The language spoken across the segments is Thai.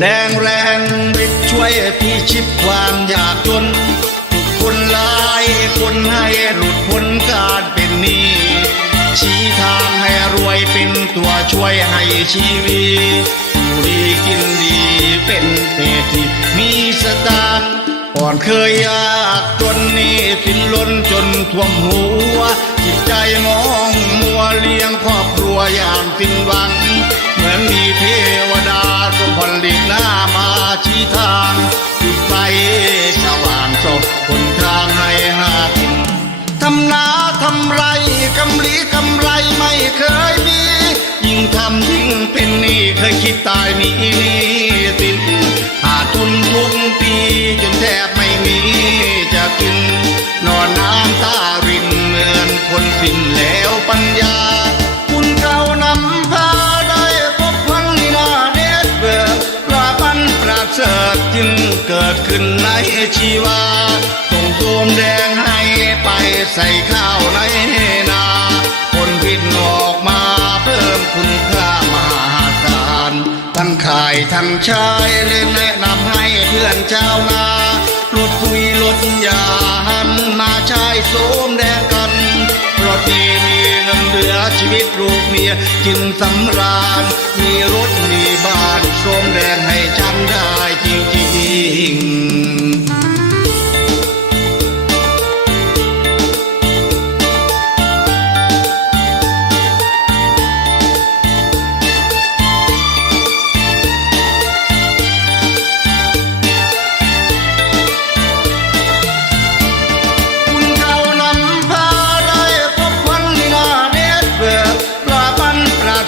แดงแรงฤทธิ์ช่วยพี่ชิบความยากจน คนลายคนให้หลุดพ้นการเป็นหนี้ชี้ทางให้รวยเป็นตัวช่วยให้ชีวิตอยู่ดีกินดีเป็นเศรษฐีมีสตางค์ก่อนเคยยากจนนี้สินล้นจนท่วมหัว จิตใจมองมัวเลี้ยงครอบครัวอย่างสิ้นหวัง มือนมีเทวดาก็ผ่อนหลีกหน้ามาชี้ทางจุดไฟสว่างสดคนทางให้หากินทำนาทำไรกำลีกำไรไม่เคยมี นในชีวาส่งตูมแดงให้ไปใส่ข้าวในนาผลพิดออกมาเพิ่มคุณค่ามหาศาลทั้งขายทั้งใช้เลยแนะนำให้เพื่อนชาวนา กินสำราญ มีรถมีบ้านโสมแดงให้ฉันได้จริงๆ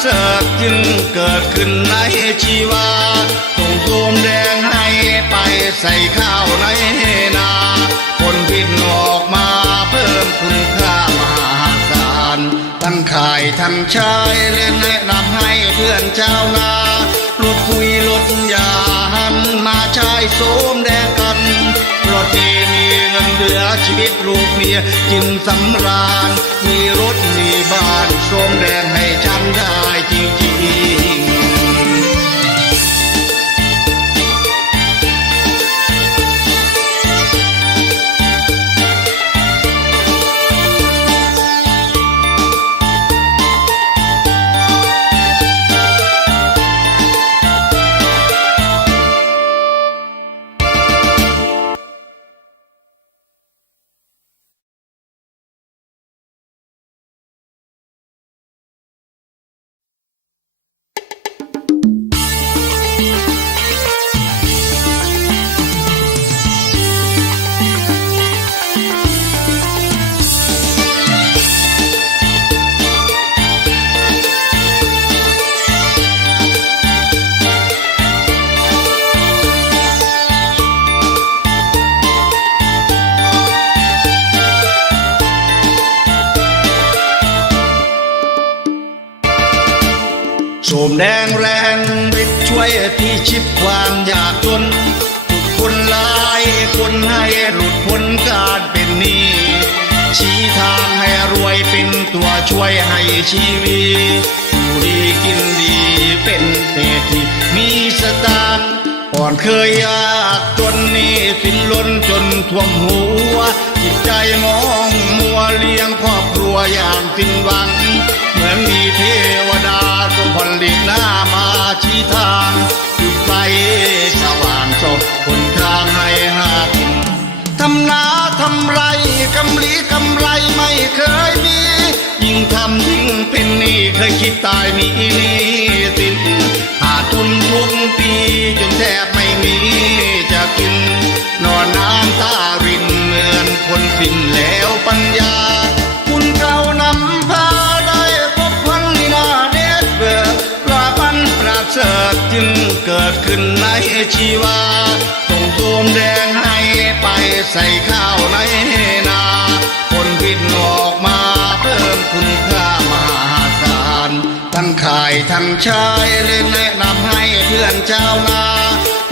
เสริฐจึงเกิดขึ้นในชีวาส่งโสมแดงให้ไปใส่ข้าวในนาผลพิษออกมาเพิ่มคุณค่ามหาศาลทั้งขายทั้งใช้และแนะนำให้เพื่อนชาวนาลดคุยลดยาหันมาใช้โสมแดงกันราะที่มีเงินเหลือชีวิตลูกเมียกินสำราญ มีรถมีบ้านโสมแดงให้ฉันได้จริง ทางให้รวยเป็นตัวช่วยให้ชีวิตอยู่ดีกินดีเป็นเศรษฐีมีสตางค์ก่อนเคยยากจนนี้สินล้นจนท่วมหัว จิตใจมองมัวเลี้ยงครอบครัวอย่างสิ้นหวัง เหมือนมีเทวดาก็ผ่อนหลีกหน้ามาชี้ทางจุดไฟสว่างสดคนทางให้หากิน ทำนาทำไรกำลีกำไรไม่เคยมี ยิ่งทำยิ่งเป็นหนี้เคยคิดตายหนีหนี้สินหาทุนทุกปีจนแทบไม่มีจะกิน นอนน้ำตารินเหมือนคนสิ้นแล้วปัญญา คุณเก่านำพาได้พบพันนีนาเด็ดเบิกปลาปันประเสริฐจึงเกิดขึ้นในชีวาส่งโสมแดง ใส่ข้าวในนาผลพิษออกมาเพิ่มคุณค่ามหาศาลทั้งขายทั้งใช้เลยแนะนำให้เพื่อนชานา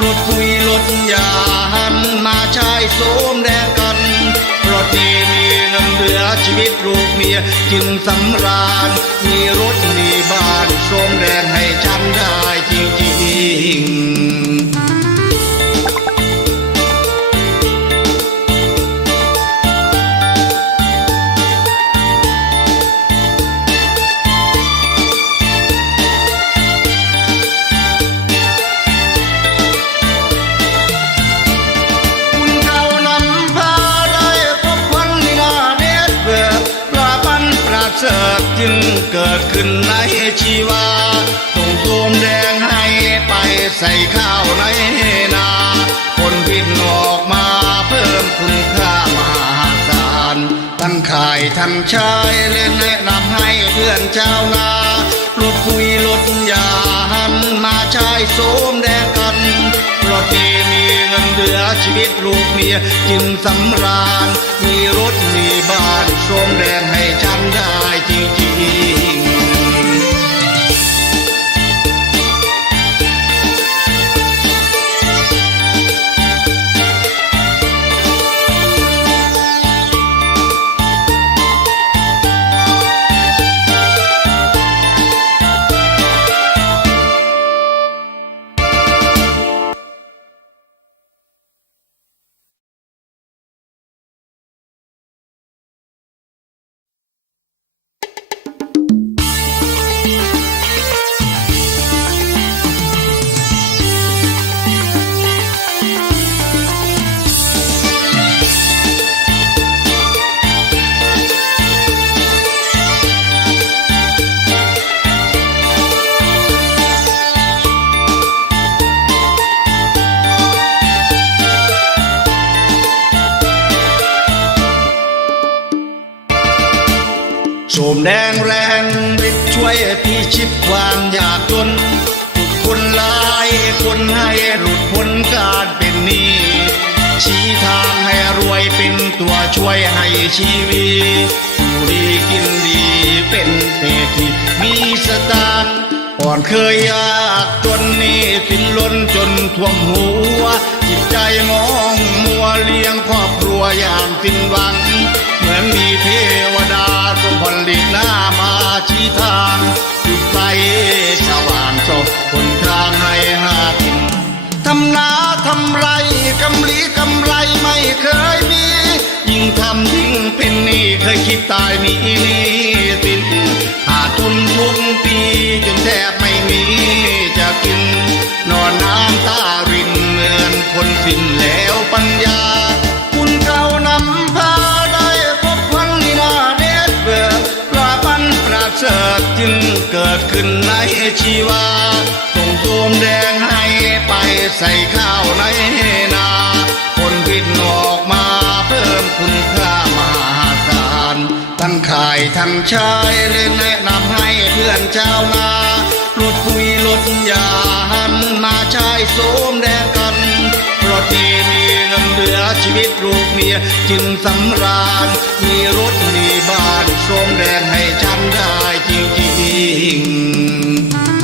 ลดคุยลดยาหันมาใช้โสมแดงกันราะที่มีเงินเหลือชีวิตลูกเมียกินสำราญ มีรถมีบ้านโสมแดงให้ฉันได้จริงๆ จึงเกิดขึ้นในชีวาต้องโสมแดงให้ไปใส่ข้าวในนาผลพินออกมาเพิ่มคุณค่ามหาศาลทั้งขายทั้งใช้และแนะนำให้เพื่อนชาวนาลดปุ๋ยลดยาหันมาใช้โสมแดงกันราะที่มีเงินเหลือชีวิตลูกเมียจึงสำราญมีรถมี ทรงแดงให้ฉันได้จริง ชีวิตอยู่ดีกินดีเป็นเศรษฐีมีสตางค์ก่อนเคยยากจนนี้สินล้นจนท่วมหัว จิตใจมองมัวเลี้ยงครอบครัวอย่างสิ้นหวัง เหมือนมีเทวดาทรงผลิตหน้ามาชี้ทางจุดไฟสว่างสบคนทางให้หากินทำนาทำไรกำลีกำไรไม่เคยมี ยิ่งทำยิ่งเป็นนี้เคยคิดตายมีนี้สินหาทุนทุกปีจนแทบไม่มีจะกิน นอนน้ำตารินเหมือนคนสิ้นแล้วปัญญา คุณเก่านำพาได้พบควันที่น่าเด็ดเบิกปลาปันประเสริฐจึงเกิดขึ้นในชีวา ต้มแดงให้ไปใส่ข้าวในนาผลพิษออกมาเพิ่มคุณค่ามหาศาลทั้งขายทั้งใช้และแนะนำให้เพื่อนชาวนาลดปุ๋ยลดยาหันมาใช้โสมแดงกันเพราะที่มีเงินเหลือชีวิตลูกเมียจึงสำราญมีรถมีบ้านโสมแดงให้ฉันได้จริงๆ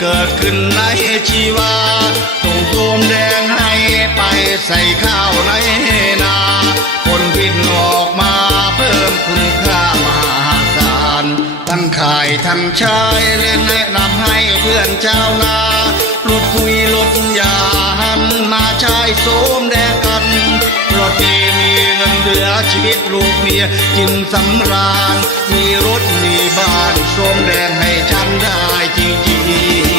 เกิดขึ้นในชีวาต้องโสมแดงให้ไปใส่ข้าวในนาผลพิษออกมาเพิ่มคุณค่ามหาศาลทั้งขายทั้งใช้และแนะนำให้เพื่อนชาวนาลดปุ๋ยลดยาหันมาใช้โสมแดงกันเพราะดีมีเงินเหลือชีวิตลูกเมียจึงสำราญมีรถมีบ้านโสมแดงให้ฉันได้ จ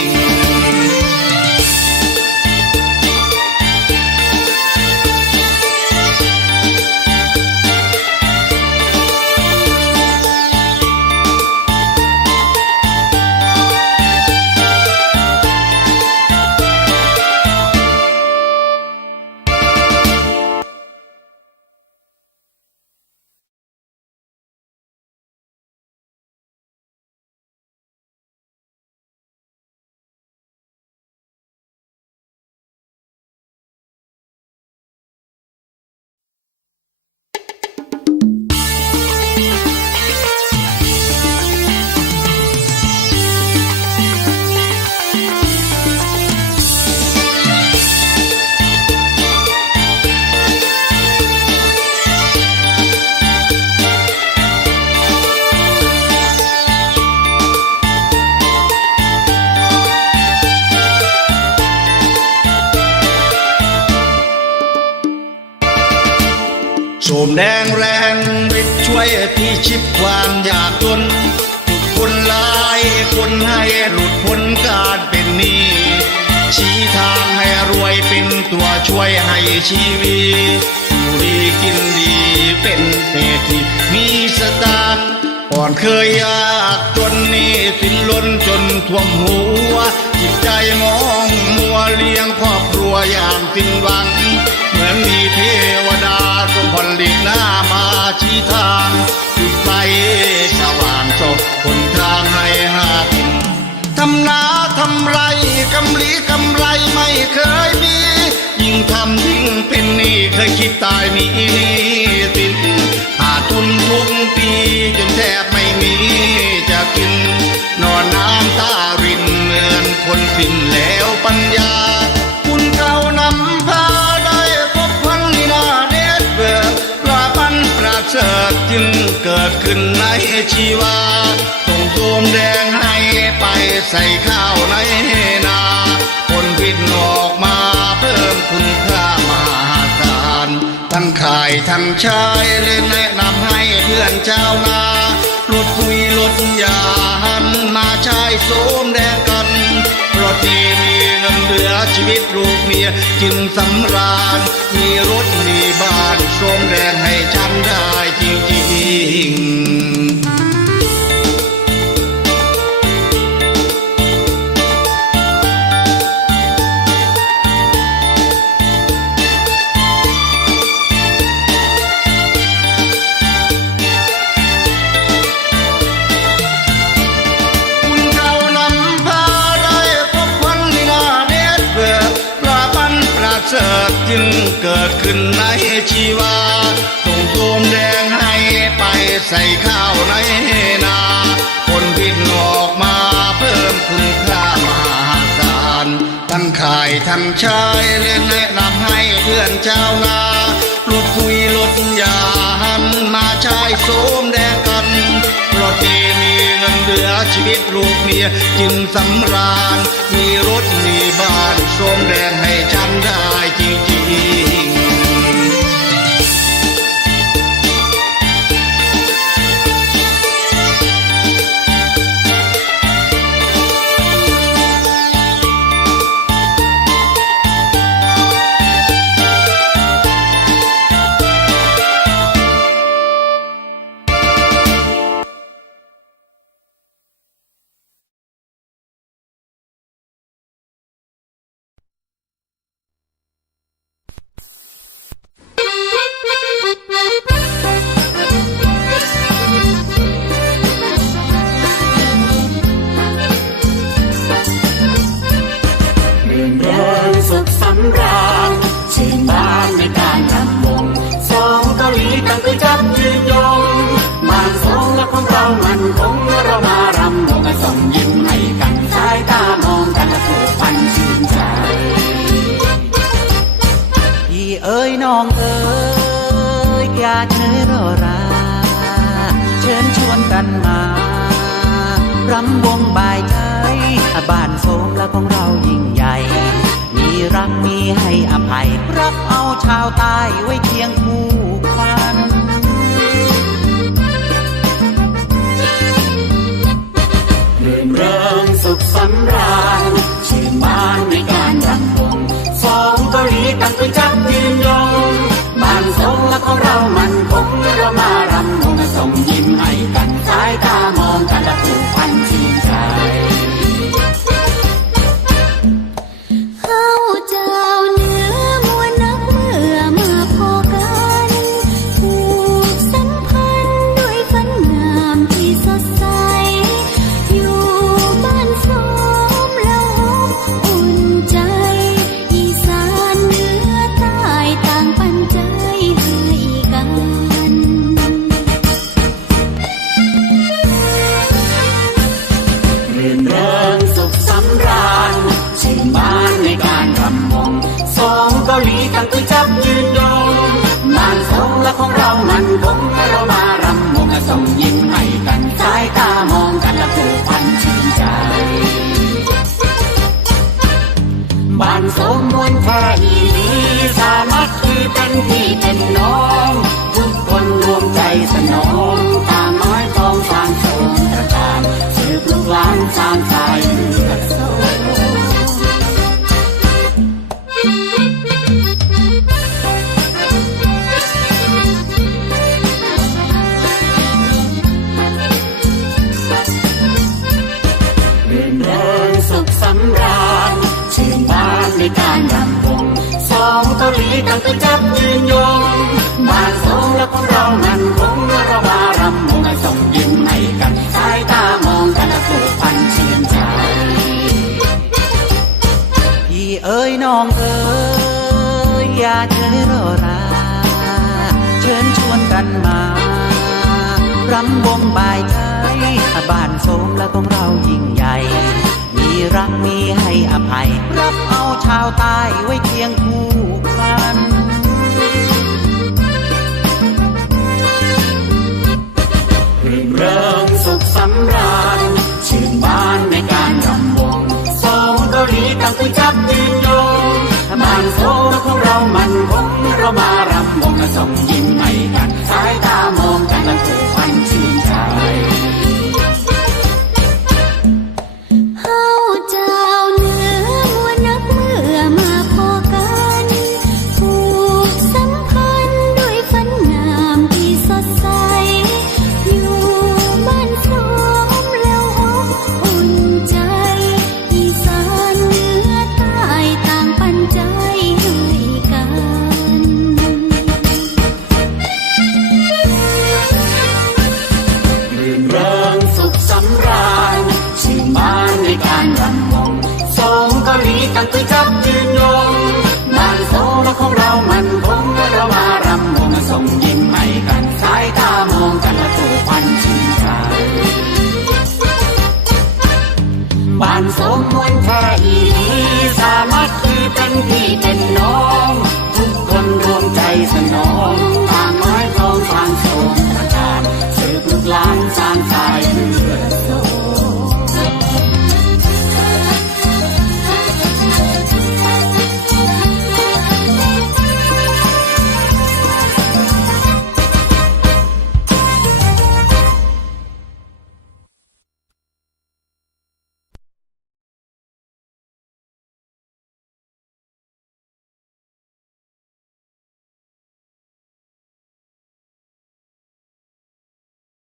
พิชิตความยากจนทุกคนลายคนให้หลุดพ้นการเป็นหนี้ชี้ทางให้รวยเป็นตัวช่วยให้ชีวิตอยู่ดีกินดีเป็นเศรษฐีมีสตางค์ก่อนเคยยากจนนี้สินล้นจนท่วมหัว จิตใจมองมัวเลี้ยงครอบครัวอย่างสิ้นหวัง เหมือนมีเทวดาทรงผลิตหน้ามาชี้ทาง สว่างสดคนทางให้หากินทำนาทำไรกำลีกำไรไม่เคยมี ยิ่งทำยิ่งเป็นหนี้เคยคิดตายมีหนี้สิน ริฐจึงเกิดขึ้นในชีวาส่งโสมแดงให้ไปใส่ข้าวในนาผลพิษออกมาเพิ่มคุณค่ามหาศาลทั้งขายทั้งใช้เลยแนะนำให้เพื่อนชานาลดปุ๋ยลดยาหันมาใช้โสมแดงกันราะที่มีเงินเหลือชีวิตลูกเมียกินสำราญมีรถมีบ้านโสมแดงให้ฉันได้จริ งๆคุณเขานำพาได้พบวันนนาเด็ดเปลาปันประเสริฐจึงเกิดขึ้นในชีวาส่งโสมแดง ใส่ข้าวในนาผลพิษออกมาเพิ่มคุณค่ามหาศาลทั้งขายทั้งใช้เลยแนะนำให้เพื่อนชาวนาลดปุ๋ยลดยาหันมาใช้โสมแดงกันเพราะดีมีเงินเหลือชีวิตลูกเมียกินสำราญมีรถมีบ้านโสมแดงให้ฉันได้จริงๆ ยิ้มให้กันสายตามองกันและผูกพันชื่นใจพี่เอ้ยน้องเอ้ยอย่าเฉยรอราเชิญชวนกันมารำวงบายใจบ้านโสมและของเรายิ่งใหญ่ มีรักมีให้อภัย รับเอาชาวใต้ไว้เคียงคู่ำราญชื่นบานในการรำวงสองกาหลีตั้งไปจับยืนยงบ้านทรงและของเรามันคงเรามา ส ปีต่างก็จับยืนยงบ้านสองและของเรามันคงแะเราบารำมงให้ส่งยิ้มให้กัน รักมีให้อภัย รับเอาชาวใต้ไว้เคียงคู่กันรื่นเริงสุขสำราญชื่นบานในการรำวงสองเกาหลีต่างคือจับยืนยงมันโซของเรามันคงเรามารำวงกันสมยิ 很难